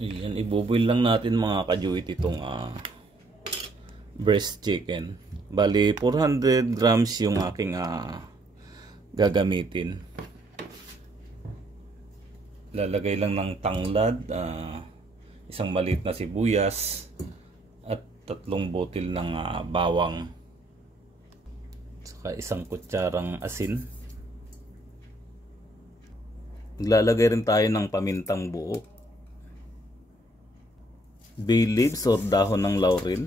Ayan, ibubuil lang natin mga kajuit itong breast chicken. Bali 400 grams yung aking gagamitin. Lalagay lang ng tanglad, isang maliit na sibuyas at 3 botil ng bawang, saka isang kutsarang asin. Maglalagay rin tayo ng pamintang buo, bay leaves or dahon ng laurel.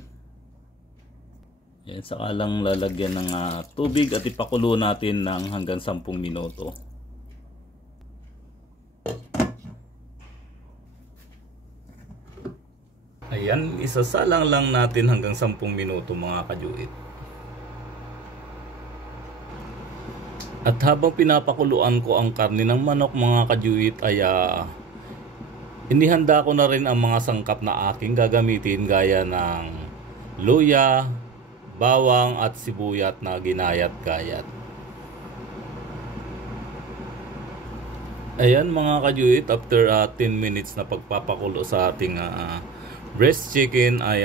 Yan, saka lang lalagyan ng tubig at ipakulo natin ng hanggang 10 minuto. Ayan, isasalang lang natin hanggang 10 minuto mga kajuit. At habang pinapakuluan ko ang karne ng manok mga kajuit ay inihanda ko na rin ang mga sangkap na aking gagamitin gaya ng luya, bawang at sibuyat na ginayat-gayat. Ayan mga kajuit, after 10 minutes na pagpapakulo sa ating breast chicken ay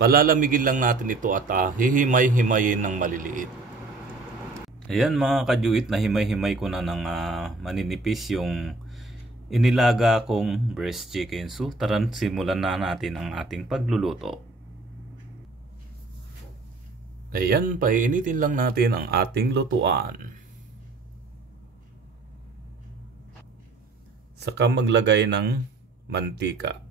palalamigin lang natin ito at hihimay-himayin ng maliliit. Ayan mga kajuit, na himay-himay ko na ng maninipis yung inilaga kong breast chicken. So tara, simulan na natin ang ating pagluluto. Ayan, painitin lang natin ang ating lutuan. Saka maglagay ng mantika.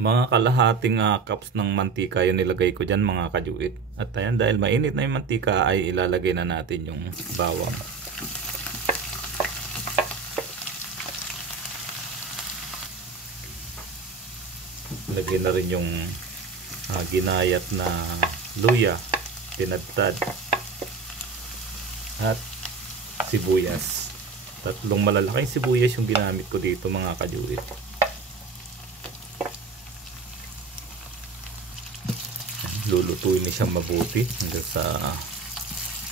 Mga kalahating cups ng mantika yung nilagay ko dyan mga kajuit. At ayan, dahil mainit na yung mantika ay ilalagay na natin yung bawang. Lagyan na rin yung ginayat na luya, tinadtad, at sibuyas. 3 malalaking sibuyas yung ginamit ko dito mga kajuit. Lulutuin niya siyang mabuti hanggang sa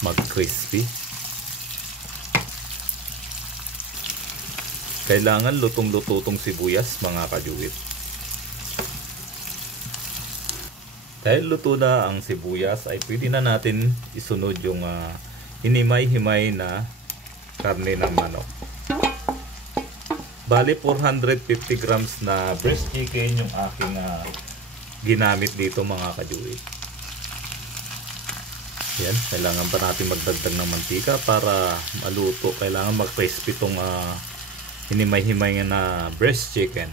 mag-crispy. Kailangan lutong-luto tong sibuyas mga kajuit. Dahil luto na ang sibuyas ay pwede na natin isunod yung hinimay-himay na karne ng manok. Bali 450 grams na breast chicken yung aking ginamit dito mga kajuit. Yan, kailangan pa natin magdagdag ng mantika para maluto. Kailangan mag-crispy itong hinimay-himay na breast chicken.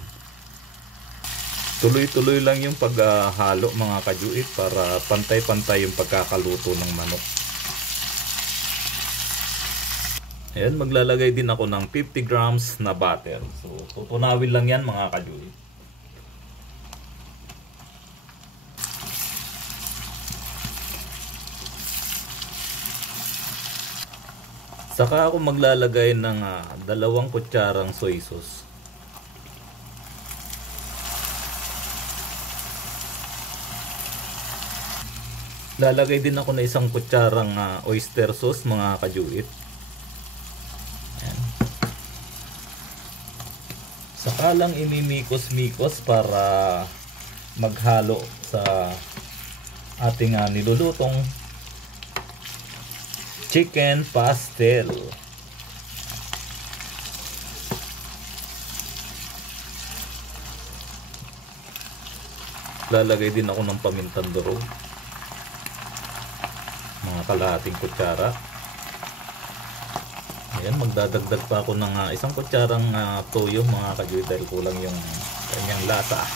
Tuloy-tuloy lang yung paghalo mga kajuit para pantay-pantay yung pagkakaluto ng manok. Ayan, maglalagay din ako ng 50 grams na butter. So, tutunawin lang yan mga kajuit. Saka ako maglalagay ng 2 kutsarang soy sauce. Lalagay din ako na 1 kutsarang oyster sauce mga kajuit. Ayan. Saka lang imimikos-mikos para maghalo sa ating nilulutong chicken pastel. Lalagay din ako ng pamintang durog, mga kalahating kutsara. Ayan, magdadagdag pa ako ng 1 kutsarang toyo mga kajuit dahil kulang yung kanyang lasa.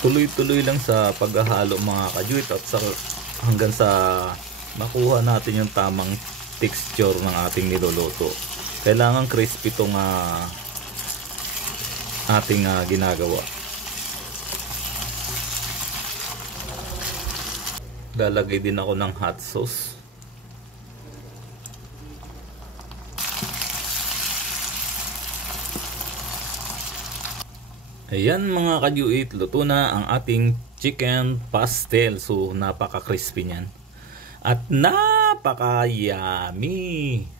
Tuloy-tuloy lang sa paghahalo mga kajuit at hanggang sa makuha natin yung tamang texture ng ating niluluto. Kailangan crispy itong ating ginagawa. Lalagay din ako ng hot sauce. Ayan mga kajuit, luto na ang ating chicken pastel. So napaka crispy niyan at napaka yummy.